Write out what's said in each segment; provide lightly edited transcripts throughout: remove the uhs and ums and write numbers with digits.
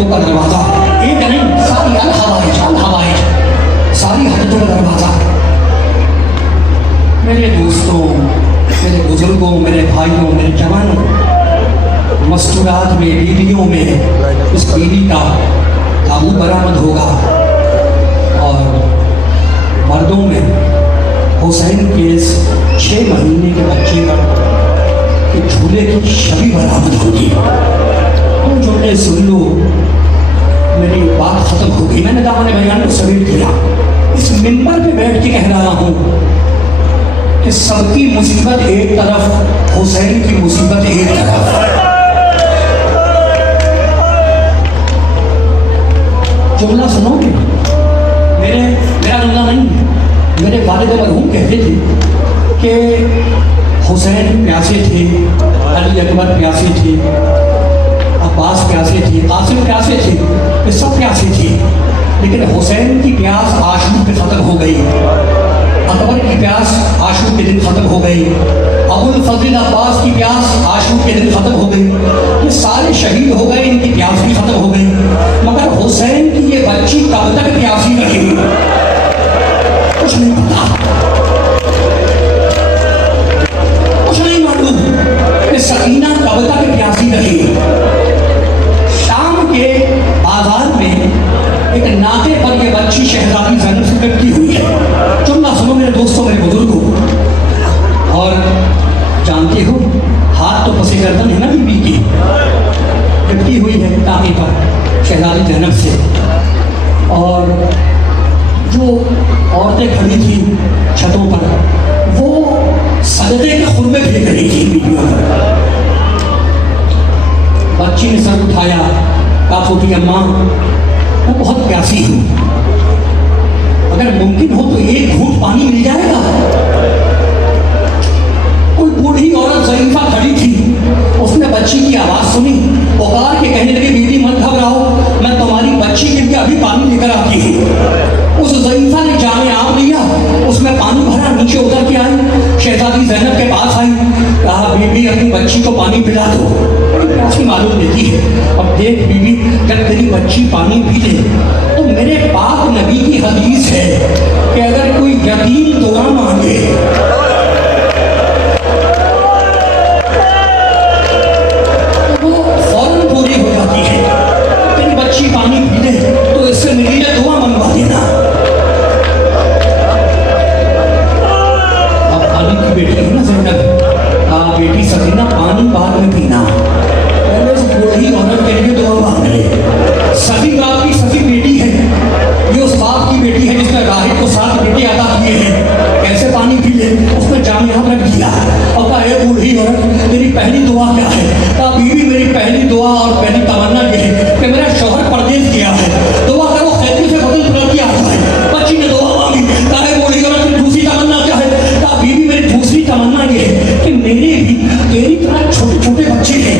हदतों का दरवाजा, एक नहीं सारी अल हवाइज, सारी हदतों का दरवाजा। मेरे दोस्तों, मेरे बुजुर्गों, मेरे भाइयों, मेरे जवानों, मस्तूरात में, बीवियों में इस बीवी का ताबूत बरामद होगा और मर्दों में हुसैन के इस 6 महीने के बच्चे के झूले की छवि बरामद होगी। तुम जुमले सुन लो, मेरी बात खत्म हो गई। मैंने दामन बयान को समेट दिया। इस मिंबर पे बैठ के कह रहा हूँ कि सबकी मुसीबत एक तरफ, हुसैन की मुसीबत एक तरफ। जुमला सुनोगे? मेरा जुमला नहीं, मेरे वालिद मरहूम कहते थे कि हुसैन प्यासे थे, अली अकबर प्यासे थे, अब्बास प्यासे थे, कासिम प्यासे थे, ये सब प्यासे थे, लेकिन हुसैन की प्यास आशूर पे ख़त्म हो गई, अकबर की प्यास आशूर के दिन ख़त्म हो गई, अबुल फजल अब्बास की प्यास आशूर के दिन ख़त्म हो गई। ये सारे शहीद हो गए, इनकी प्यास भी ख़त्म हो गई, मगर हुसैन की ये बच्ची कब तक प्यासी रहेगी कुछ नहीं पता, कुछ नहीं मालूम कि सकीना कब तक प्यासी रहेगी। शाम के बाजार में एक नाते पर ये बच्ची शहजादी ज़ैनब से लटकी हुई है। जुमला सुनो मेरे दोस्तों, मेरे बुजुर्गों, और जानते हो हाथ तो पसे गर्दन है ना बीबी की, लटकी हुई है ताकि पर शहजादी ज़ैनब से, और जो औरतें खड़ी थी छतों पर वो सजदे के खुरमे फेंक रही थी बीबियों पर। बच्ची ने सर उठाया, कहा छोटी अम्मा मैं बहुत प्यासी हूँ, अगर मुमकिन हो तो एक घूंट पानी मिल जाएगा। कोई बूढ़ी औरत ज़ईफ़ा खड़ी थी, उसने बच्ची की आवाज़ सुनी, पुकार के कहने लगी बीबी मत घबराओ, मैं तुम्हारी बच्ची के लिए अभी पानी लेकर आती हूँ। उस ज़ईफ़ा ने जामे आम लिया, उसमें पानी भरा, नीचे उतर के आई, शहजादी ज़ैनब के पास आई, कहा बीबी अपनी बच्ची को पानी पिला दो, बड़ी प्यासी मालूम देती है। अब देख बीबी, जब तेरी बच्ची पानी पी ले तो मेरे पाक नबी की हदीस है कि अगर कोई यतीम दुआ मांगे तो वो फौरन पूरी हो जाती है। तेरी बच्ची पानी पी ले तो इससे मेरी दुआ मंगवा देना। अब अली की बेटी है ना ज़ैनब, बेटी सकीना पानी बाद में पीना, पहले उस बूढ़ी औरत के लिए दुआ मांग ले। सभी बाप की सभी बेटी है, ये उस बाप की बेटी है जिसने राहिब को 7 बेटे अदा किए हैं, कैसे पानी पी ले, उसने जामिया रख दिया और कहा ए बूढ़ी औरत तेरी पहली दुआ क्या है? कहा बीवी मेरी पहली दुआ और पहली तमन्ना ये है कि मेरा शौहर परदेश गया है, दुआ करो खैती से बदल तुरंत आ जाए। बच्ची ने दुआ मांगी, कहा ए बूढ़ी औरत तेरी दूसरी तमन्ना क्या है? कहा बीवी मेरी दूसरी तमन्ना ये है कि मेरे भी तेरी तरह छोटे छोटे बच्चे हैं,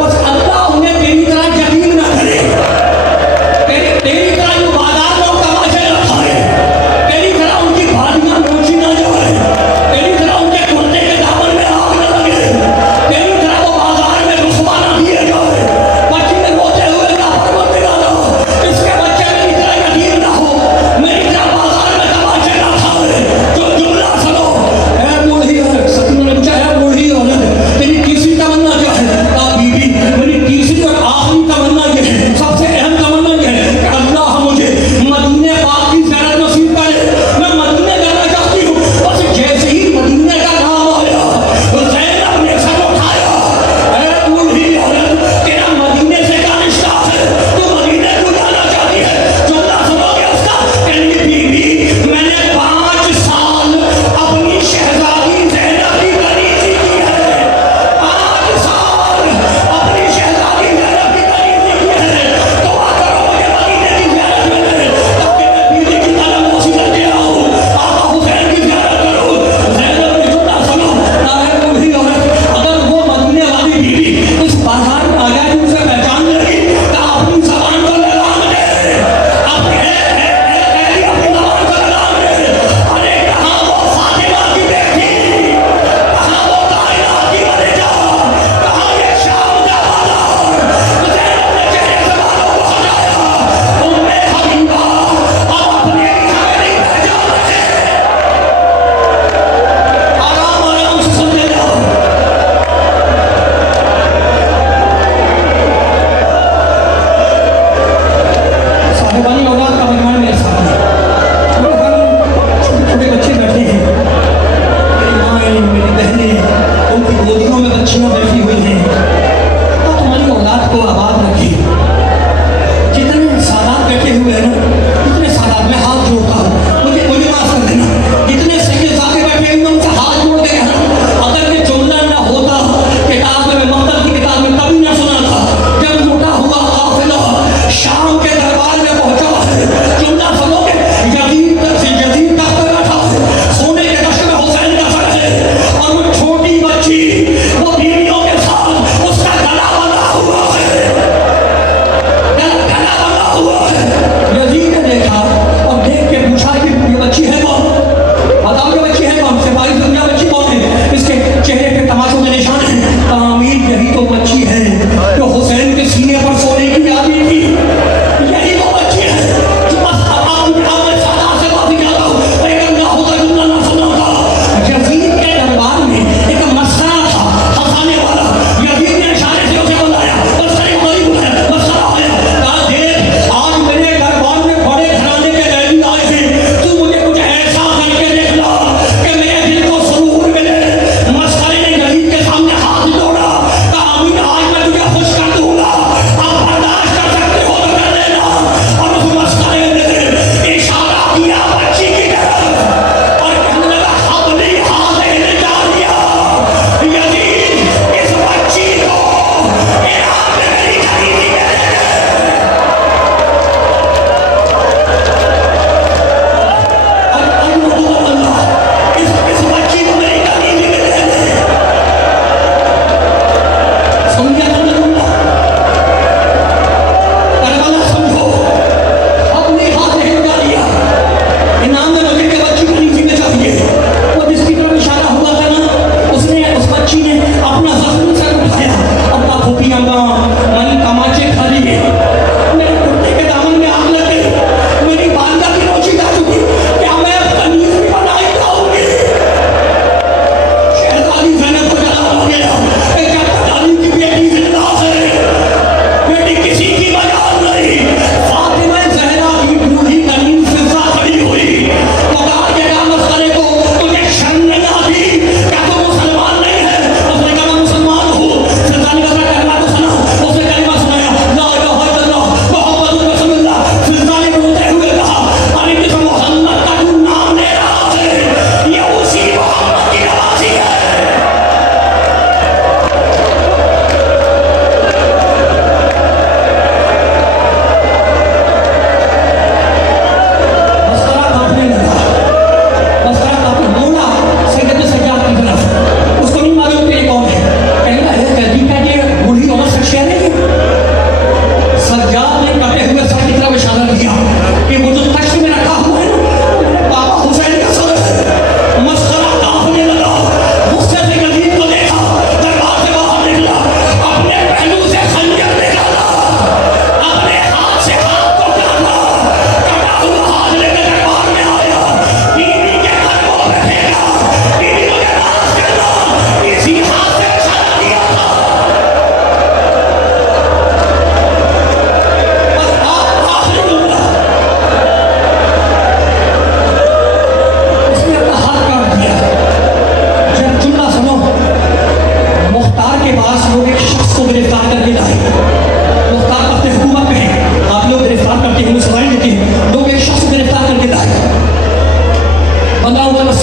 बस अल्लाह उन्हें तेरी तरह यतीम ना करे, तेरी तरह जो बाजार में तमाशे न खाए, तेरी तरह उनकी भालियां नोची ना जाए, तेरी तरह उनके कुर्ते के दामन में आग न लगे, तेरी तरह वो बाजार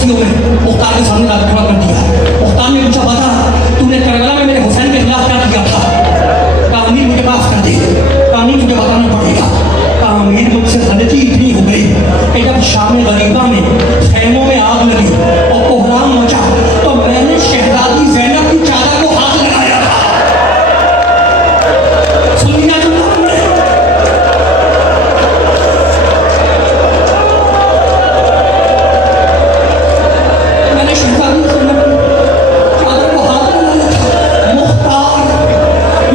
साथियों ने मुख्तार के सामने लाकर खड़ा कर दिया। मुख्तार ने पूछा, बता तूने करबला में मेरे हुसैन के खिलाफ क्या किया था? कहा अमीर मुझे माफ कर दे, कहा नहीं तुझे बताना पड़ेगा। कहा अमीर मुझसे गलती इतनी हो गई कि जब शाम गरीबा में खैमों में आग लगी और कोहराम मचा तो मैंने शहजादी ज़ैनब की चादर को हाथ लगाया था। सुन लिया जुमला तुमने? मैंने शहजादी ज़ैनब की चादर को हाथ लगाया था। मुख्तार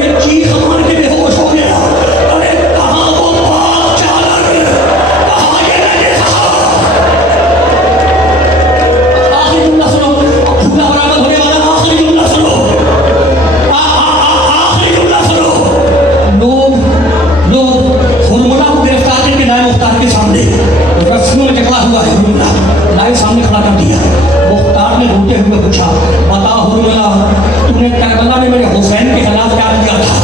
ये चीख मार के बेहोश हो गया। अरे कहाँ वो पाक चादर, कहाँ ये मैंने कहा। आखिरी जुमला सुनो, झूला बराबर होने वाला आखिरी जुमला सुनो। आखिरी जुमला सुनो। लोग हुरमुला को गिरफ्तार करके लाए मुख्तार के सामने। रस्सियों में जकड़ा हुआ है हुरमुला, लाए सामने खड़ा कर दिया। मुख्तार ने रोते हुए पूछा, बता हुरमुला तूने करबला में मेरे हुसैन के खिलाफ क्या किया था?